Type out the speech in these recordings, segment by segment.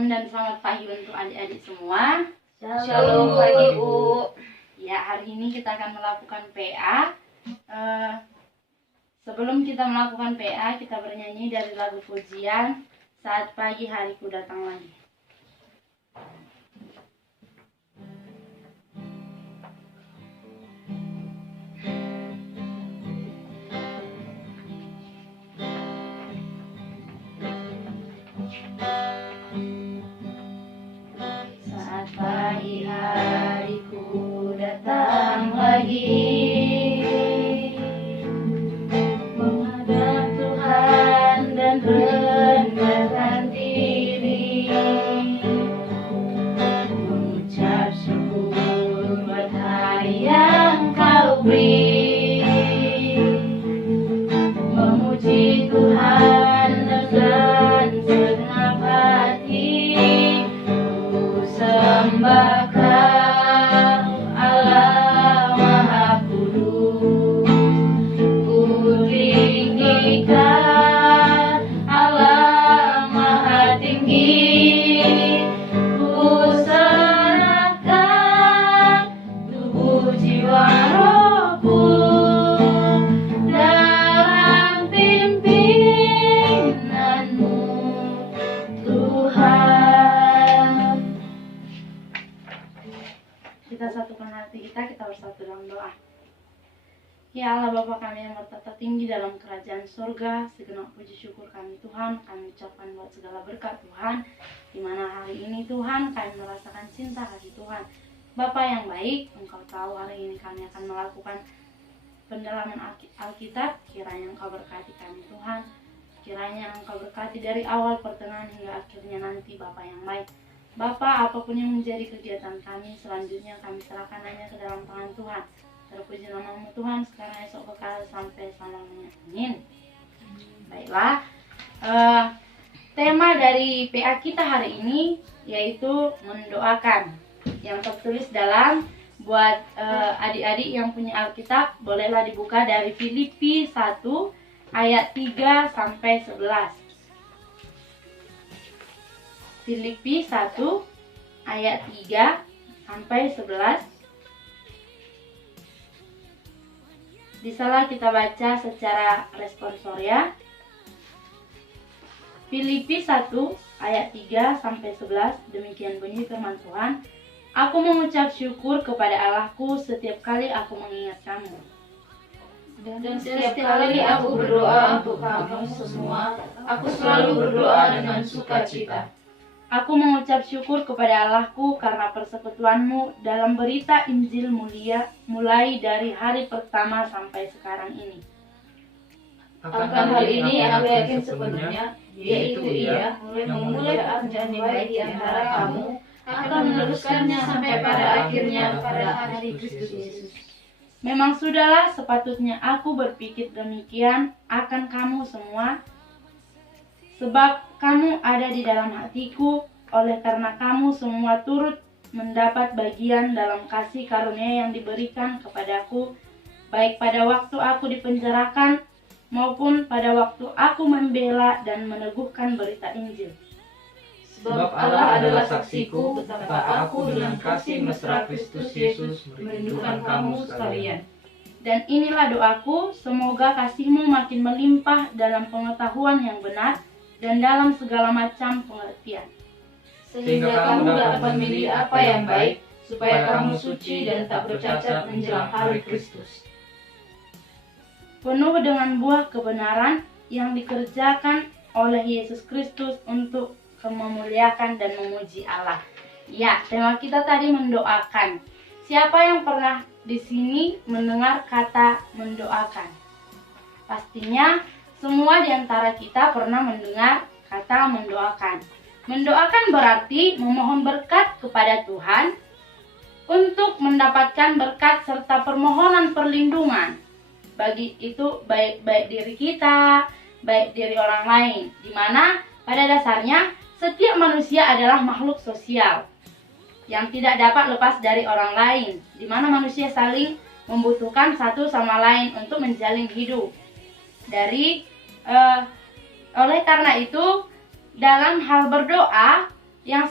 Shalom dan selamat pagi untuk adik-adik semua. Shalom pagi Bu. Ya, hari ini kita akan melakukan PA. Sebelum kita melakukan PA, kita bernyanyi dari lagu pujian Saat Pagi Hariku Datang Lagi. Saat pagi hariku datang lagi, menghadap Tuhan dan rendahkan diri, mengucap syukur buat hari yang Kau beri, memuji Tuhan dengan segenap hati, ku sembah Kau Allah Maha Kudus, ku tinggikan Allah Maha Tinggi, ku serahkan tubuh jiwa rohku dalam pimpinanmu Tuhan. Kita satukan hati kita bersatu dalam doa. Ya Allah Bapa kami yang bertata tinggi dalam kerajaan surga, segenap puji syukur kami Tuhan, kami ucapkan buat segala berkat Tuhan, di mana hari ini Tuhan kami merasakan cinta kasih Tuhan. Bapa yang baik, Engkau tahu hari ini kami akan melakukan pendalaman Alkitab, kiranya Engkau berkati kami Tuhan, kiranya Engkau berkati dari awal pertengahan hingga akhirnya nanti Bapa yang baik. Bapa, apapun yang menjadi kegiatan kami selanjutnya kami serahkan hanya ke dalam tangan Tuhan. Terpuji nama-Mu Tuhan, sekarang esok kekal sampai selamanya. Amin. Baiklah, tema dari PA kita hari ini yaitu mendoakan. Yang tertulis dalam buat adik-adik yang punya Alkitab, bolehlah dibuka dari Filipi 1 ayat 3 sampai 11. Filipi 1 ayat 3 sampai 11. Bisalah kita baca secara responsorial. Filipi 1 ayat 3 sampai 11, demikian bunyi firman Tuhan. Aku mengucap syukur kepada Allahku setiap kali aku mengingat kamu. Dan setiap kali aku berdoa untuk kamu semua, aku selalu berdoa dengan sukacita. Aku mengucap syukur kepada Allahku karena persekutuanmu dalam berita Injil mulia mulai dari hari pertama sampai sekarang ini. Akan hal ini aku yakin sepenuhnya, yaitu Ia memulai pekerjaan yang baik di antara kamu, akan meneruskannya sampai pada akhirnya pada hari Kristus Yesus. Memang sudahlah sepatutnya aku berpikir demikian akan kamu semua, sebab kamu ada di dalam hatiku, oleh karena kamu semua turut mendapat bagian dalam kasih karunia yang diberikan kepadaku, baik pada waktu aku dipenjarakan, maupun pada waktu aku membela dan meneguhkan berita Injil. Sebab Allah adalah saksiku betapa aku dengan kasih mesra Kristus Yesus merindukan kamu sekalian. Dan inilah doaku, semoga kasihmu makin melimpah dalam pengetahuan yang benar dan dalam segala macam pengertian, Sehingga kamu dapat memilih apa yang baik, supaya kamu suci dan tak bercacat menjelang hari Kristus. penuh dengan buah kebenaran yang dikerjakan oleh Yesus Kristus untuk memuliakan dan memuji Allah. Ya, tema kita tadi mendoakan. Siapa yang pernah di sini mendengar kata mendoakan? Pastinya semua di antara kita pernah mendengar kata mendoakan. Mendoakan berarti memohon berkat kepada Tuhan untuk mendapatkan berkat serta permohonan perlindungan. Bagi itu baik diri kita, baik diri orang lain. Di mana pada dasarnya setiap manusia adalah makhluk sosial yang tidak dapat lepas dari orang lain. Di mana manusia saling membutuhkan satu sama lain untuk menjalin hidup. Oleh karena itu, dalam hal berdoa, yang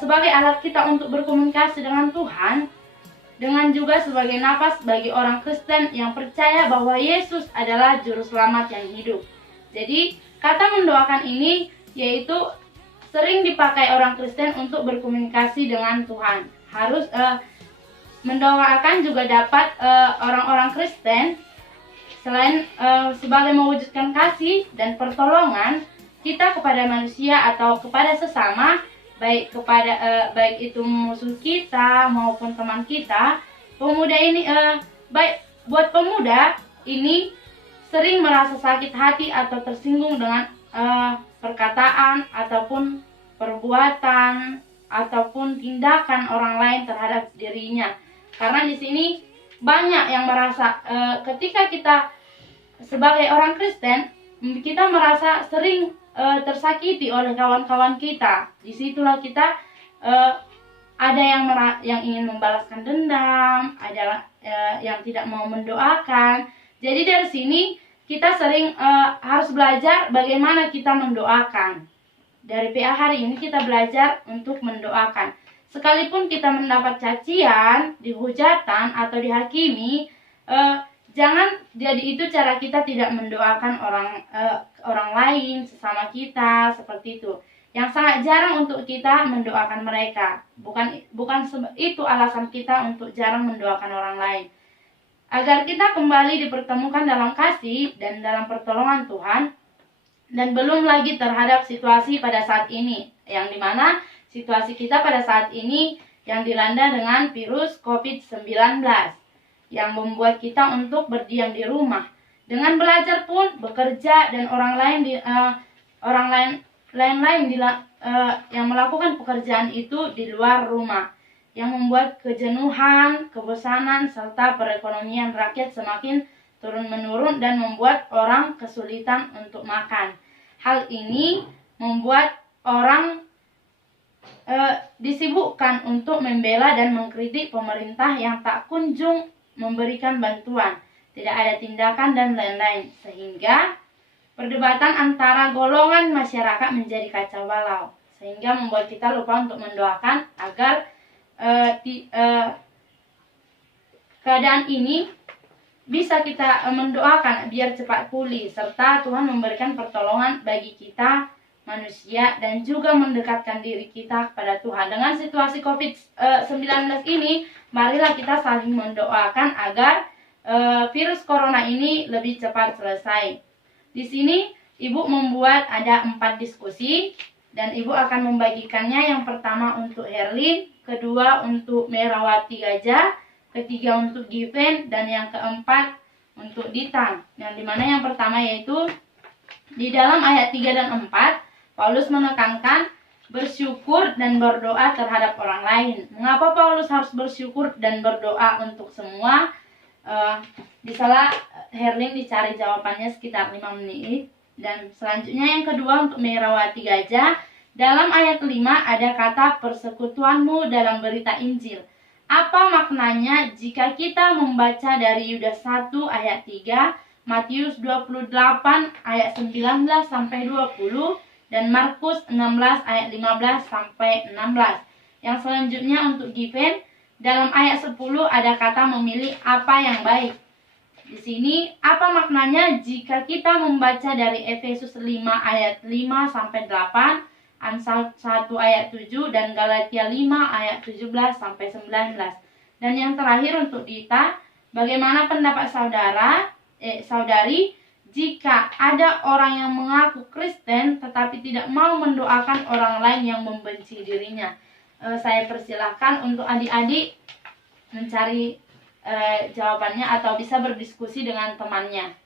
sebagai alat kita untuk berkomunikasi dengan Tuhan, dengan juga sebagai napas bagi orang Kristen yang percaya bahwa Yesus adalah juru selamat yang hidup. Jadi kata mendoakan ini yaitu sering dipakai orang Kristen untuk berkomunikasi dengan Tuhan. Harus mendoakan juga dapat orang-orang Kristen selain sebagai mewujudkan kasih dan pertolongan kita kepada manusia atau kepada sesama, baik itu musuh kita maupun teman kita. Pemuda ini buat pemuda ini sering merasa sakit hati atau tersinggung dengan perkataan ataupun perbuatan ataupun tindakan orang lain terhadap dirinya. Karena di sini banyak yang merasa ketika kita sebagai orang Kristen, kita merasa sering tersakiti oleh kawan-kawan kita. Disitulah kita ada yang ingin membalaskan dendam, ada yang tidak mau mendoakan. Jadi dari sini kita sering harus belajar bagaimana kita mendoakan. Dari PA hari ini kita belajar untuk mendoakan. Sekalipun kita mendapat cacian, dihujatan atau dihakimi, jangan jadi itu cara kita tidak mendoakan orang lain, sesama kita, seperti itu. Yang sangat jarang untuk kita mendoakan mereka. Bukan itu alasan kita untuk jarang mendoakan orang lain. Agar kita kembali dipertemukan dalam kasih dan dalam pertolongan Tuhan, dan belum lagi terhadap situasi pada saat ini, yang dimana situasi kita pada saat ini yang dilanda dengan virus COVID-19 yang membuat kita untuk berdiam di rumah. Dengan belajar pun, bekerja, dan orang lain yang melakukan pekerjaan itu di luar rumah, yang membuat kejenuhan, kebosanan, serta perekonomian rakyat semakin turun-menurun dan membuat orang kesulitan untuk makan. Hal ini membuat orang disibukkan untuk membela dan mengkritik pemerintah yang tak kunjung memberikan bantuan, tidak ada tindakan dan lain-lain, sehingga perdebatan antara golongan masyarakat menjadi kacau balau, sehingga membuat kita lupa untuk mendoakan agar keadaan ini bisa kita mendoakan biar cepat pulih, serta Tuhan memberikan pertolongan bagi kita manusia dan juga mendekatkan diri kita kepada Tuhan. Dengan situasi COVID-19 ini, marilah kita saling mendoakan agar virus corona ini lebih cepat selesai. Di sini Ibu membuat ada 4 diskusi dan Ibu akan membagikannya. Yang pertama untuk Herlin, kedua untuk Merawati Gajah, ketiga untuk Given, dan yang keempat untuk Ditang. Yang dimana yang pertama yaitu di dalam ayat 3 dan 4 Paulus menekankan bersyukur dan berdoa terhadap orang lain. Mengapa Paulus harus bersyukur dan berdoa untuk semua? Bisalah Herlin dicari jawabannya sekitar 5 menit. Dan selanjutnya yang kedua untuk Merawati Gajah, dalam ayat 5 ada kata persekutuanmu dalam berita Injil. Apa maknanya jika kita membaca dari Yudas 1 ayat 3, Matius 28 ayat 19 sampai 20, dan Markus 16 ayat 15 sampai 16. Yang selanjutnya untuk Given, dalam ayat 10 ada kata memilih apa yang baik. Di sini apa maknanya jika kita membaca dari Efesus 5 ayat 5 sampai 8, Amsal 1 ayat 7, dan Galatia 5 ayat 17 sampai 19. Dan yang terakhir untuk Dita, bagaimana pendapat saudari jika ada orang yang mengaku Kristen tetapi tidak mau mendoakan orang lain yang membenci dirinya? Saya persilahkan untuk adik-adik mencari jawabannya atau bisa berdiskusi dengan temannya.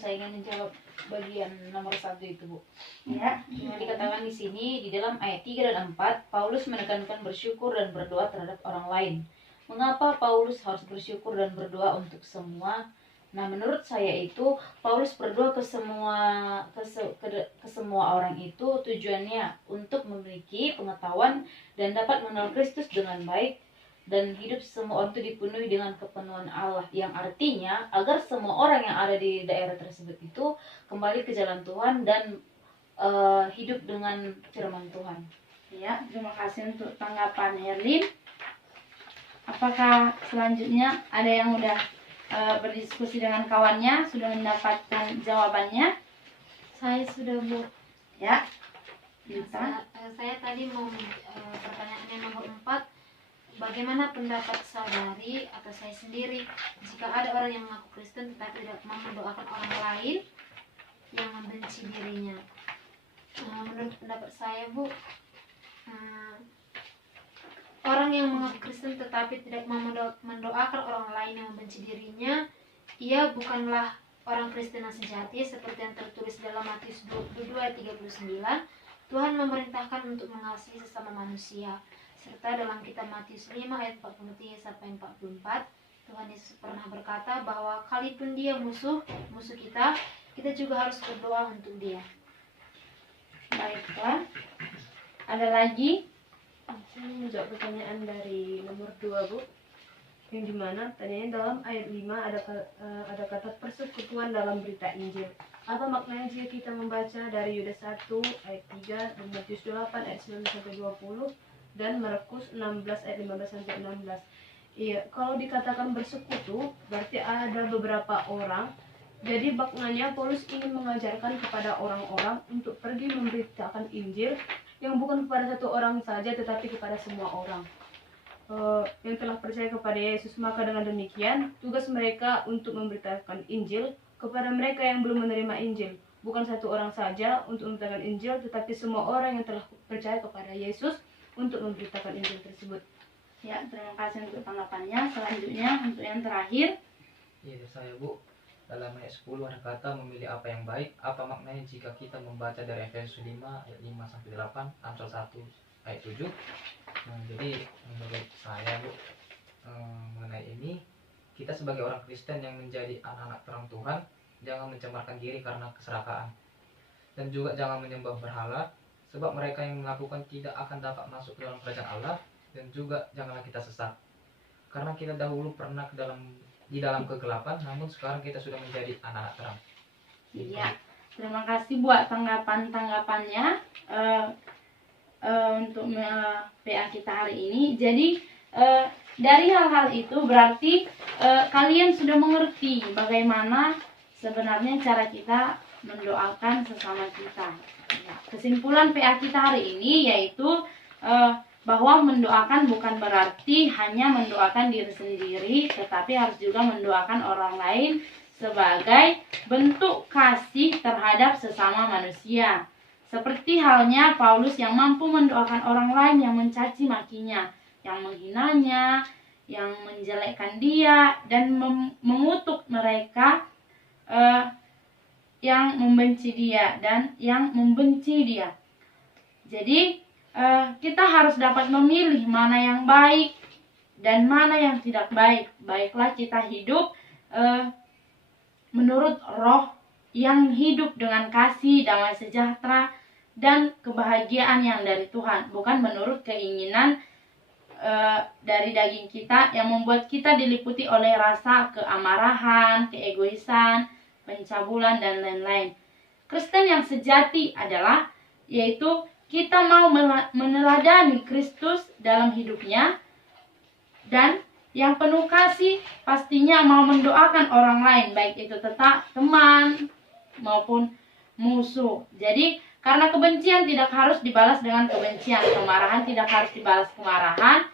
Saya ingin menjawab bagian nomor 1 itu, Bu. Ya, Yang dikatakan di sini di dalam ayat 3 dan 4, Paulus menekankan bersyukur dan berdoa terhadap orang lain. Mengapa Paulus harus bersyukur dan berdoa untuk semua? Nah, menurut saya itu Paulus berdoa ke semua orang itu tujuannya untuk memiliki pengetahuan dan dapat mengenal Kristus dengan baik, dan hidup semua orang itu dipenuhi dengan kepenuhan Allah, yang artinya agar semua orang yang ada di daerah tersebut itu kembali ke jalan Tuhan dan hidup dengan firman Tuhan. ya, terima kasih untuk tanggapan Herlin. Apakah selanjutnya ada yang udah berdiskusi dengan kawannya, sudah mendapatkan jawabannya? Saya sudah, Bu. Ya, Lita. Saya tadi mau pertanyaan nomor 4. Bagaimana pendapat saudari atau saya sendiri jika ada orang yang mengaku Kristen tetapi tidak mau mendoakan orang lain yang membenci dirinya? Menurut pendapat saya, Bu, orang yang mengaku Kristen tetapi tidak mau mendoakan orang lain yang membenci dirinya, ia bukanlah orang Kristen yang sejati, seperti yang tertulis dalam Matius 22 ayat 39. Tuhan memerintahkan untuk mengasihi sesama manusia. Serta dalam kitab Matius 5 ayat 43 sampai 44, Tuhan Yesus pernah berkata bahwa kalaupun dia musuh kita juga harus berdoa untuk dia. Baiklah. Ada lagi? Saya menjawab pertanyaan dari nomor 2, Bu. Yang dimana tanyanya dalam ayat 5 ada kata persekutuan dalam berita Injil. Apa maknanya jika kita membaca dari Yudas 1 ayat 3 dan Matius 8 ayat 19 sampai 20 dan Markus 16 ayat 15 sampai 16? Iya, kalau dikatakan bersekutu berarti ada beberapa orang. Jadi maknanya Paulus ingin mengajarkan kepada orang-orang untuk pergi memberitakan Injil yang bukan kepada satu orang saja tetapi kepada semua orang yang telah percaya kepada Yesus. Maka dengan demikian tugas mereka untuk memberitakan Injil kepada mereka yang belum menerima Injil, bukan satu orang saja untuk memberitakan Injil, tetapi semua orang yang telah percaya kepada Yesus untuk memberitakan Injil tersebut. Ya, terima kasih untuk tanggapannya. Selanjutnya untuk yang terakhir. Iya, saya, Bu. Dalam ayat 10 ada kata memilih apa yang baik. Apa maknanya jika kita membaca dari Efesus 5 ayat 5 sampai 8, Amsal 1 ayat 7. Jadi menurut saya, Bu, mengenai ini, kita sebagai orang Kristen yang menjadi anak-anak terang Tuhan, jangan mencemarkan diri karena keserakahan, dan juga jangan menyembah berhala, sebab mereka yang melakukan tidak akan dapat masuk ke dalam kerajaan Allah. Dan juga janganlah kita sesat, karena kita dahulu pernah di dalam kegelapan, namun sekarang kita sudah menjadi anak-anak terang. Iya, terima kasih buat tanggapannya untuk PA kita hari ini. Jadi dari hal-hal itu berarti kalian sudah mengerti bagaimana sebenarnya cara kita mendoakan sesama kita. Ya, kesimpulan PA kita hari ini yaitu bahwa mendoakan bukan berarti hanya mendoakan diri sendiri, tetapi harus juga mendoakan orang lain sebagai bentuk kasih terhadap sesama manusia. Seperti halnya Paulus yang mampu mendoakan orang lain yang mencaci makinya, yang menghinanya, yang menjelekkan dia, dan mengutuk mereka yang membenci dia dan yang membenci dia. Jadi kita harus dapat memilih mana yang baik dan mana yang tidak baik. Baiklah kita hidup menurut Roh yang hidup dengan kasih, damai sejahtera, dan kebahagiaan yang dari Tuhan, bukan menurut keinginan dari daging kita yang membuat kita diliputi oleh rasa keamarahan, keegoisan, pencabulan, dan lain-lain. Kristen yang sejati adalah yaitu kita mau meneladani Kristus dalam hidupnya, dan yang penuh kasih pastinya mau mendoakan orang lain, baik itu teman maupun musuh. Jadi karena kebencian tidak harus dibalas dengan kebencian, kemarahan tidak harus dibalas kemarahan,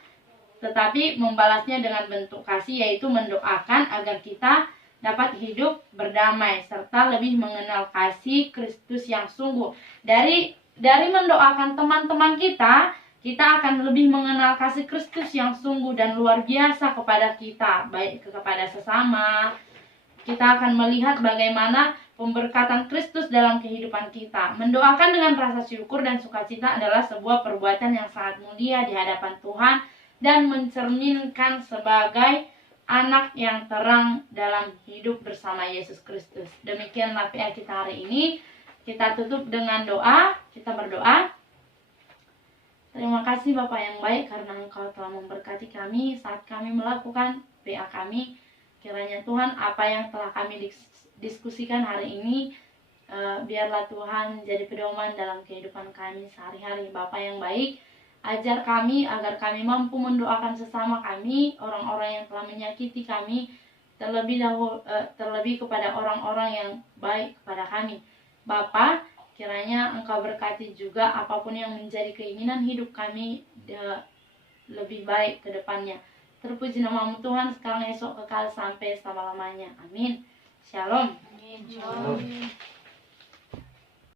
tetapi membalasnya dengan bentuk kasih, yaitu mendoakan agar kita dapat hidup berdamai serta lebih mengenal kasih Kristus yang sungguh. Dari mendoakan teman-teman kita akan lebih mengenal kasih Kristus yang sungguh dan luar biasa kepada kita, baik kepada sesama. Kita akan melihat bagaimana pemberkatan Kristus dalam kehidupan kita. Mendoakan dengan rasa syukur dan sukacita adalah sebuah perbuatan yang sangat mulia di hadapan Tuhan dan mencerminkan sebagai anak yang terang dalam hidup bersama Yesus Kristus. Demikianlah PA kita hari ini. Kita tutup dengan doa. Kita berdoa. Terima kasih Bapak yang baik karena Engkau telah memberkati kami saat kami melakukan PA kami. Kiranya Tuhan, apa yang telah kami diskusikan hari ini, biarlah Tuhan jadi pedoman dalam kehidupan kami sehari-hari. Bapa yang baik, ajar kami agar kami mampu mendoakan sesama kami, orang-orang yang telah menyakiti kami, terlebih kepada orang-orang yang baik kepada kami. Bapa, kiranya Engkau berkati juga apapun yang menjadi keinginan hidup kami lebih baik ke depannya. Terpuji namamu Tuhan, sekarang, esok, kekal, sampai selama-lamanya. Amin. Shalom. Amin.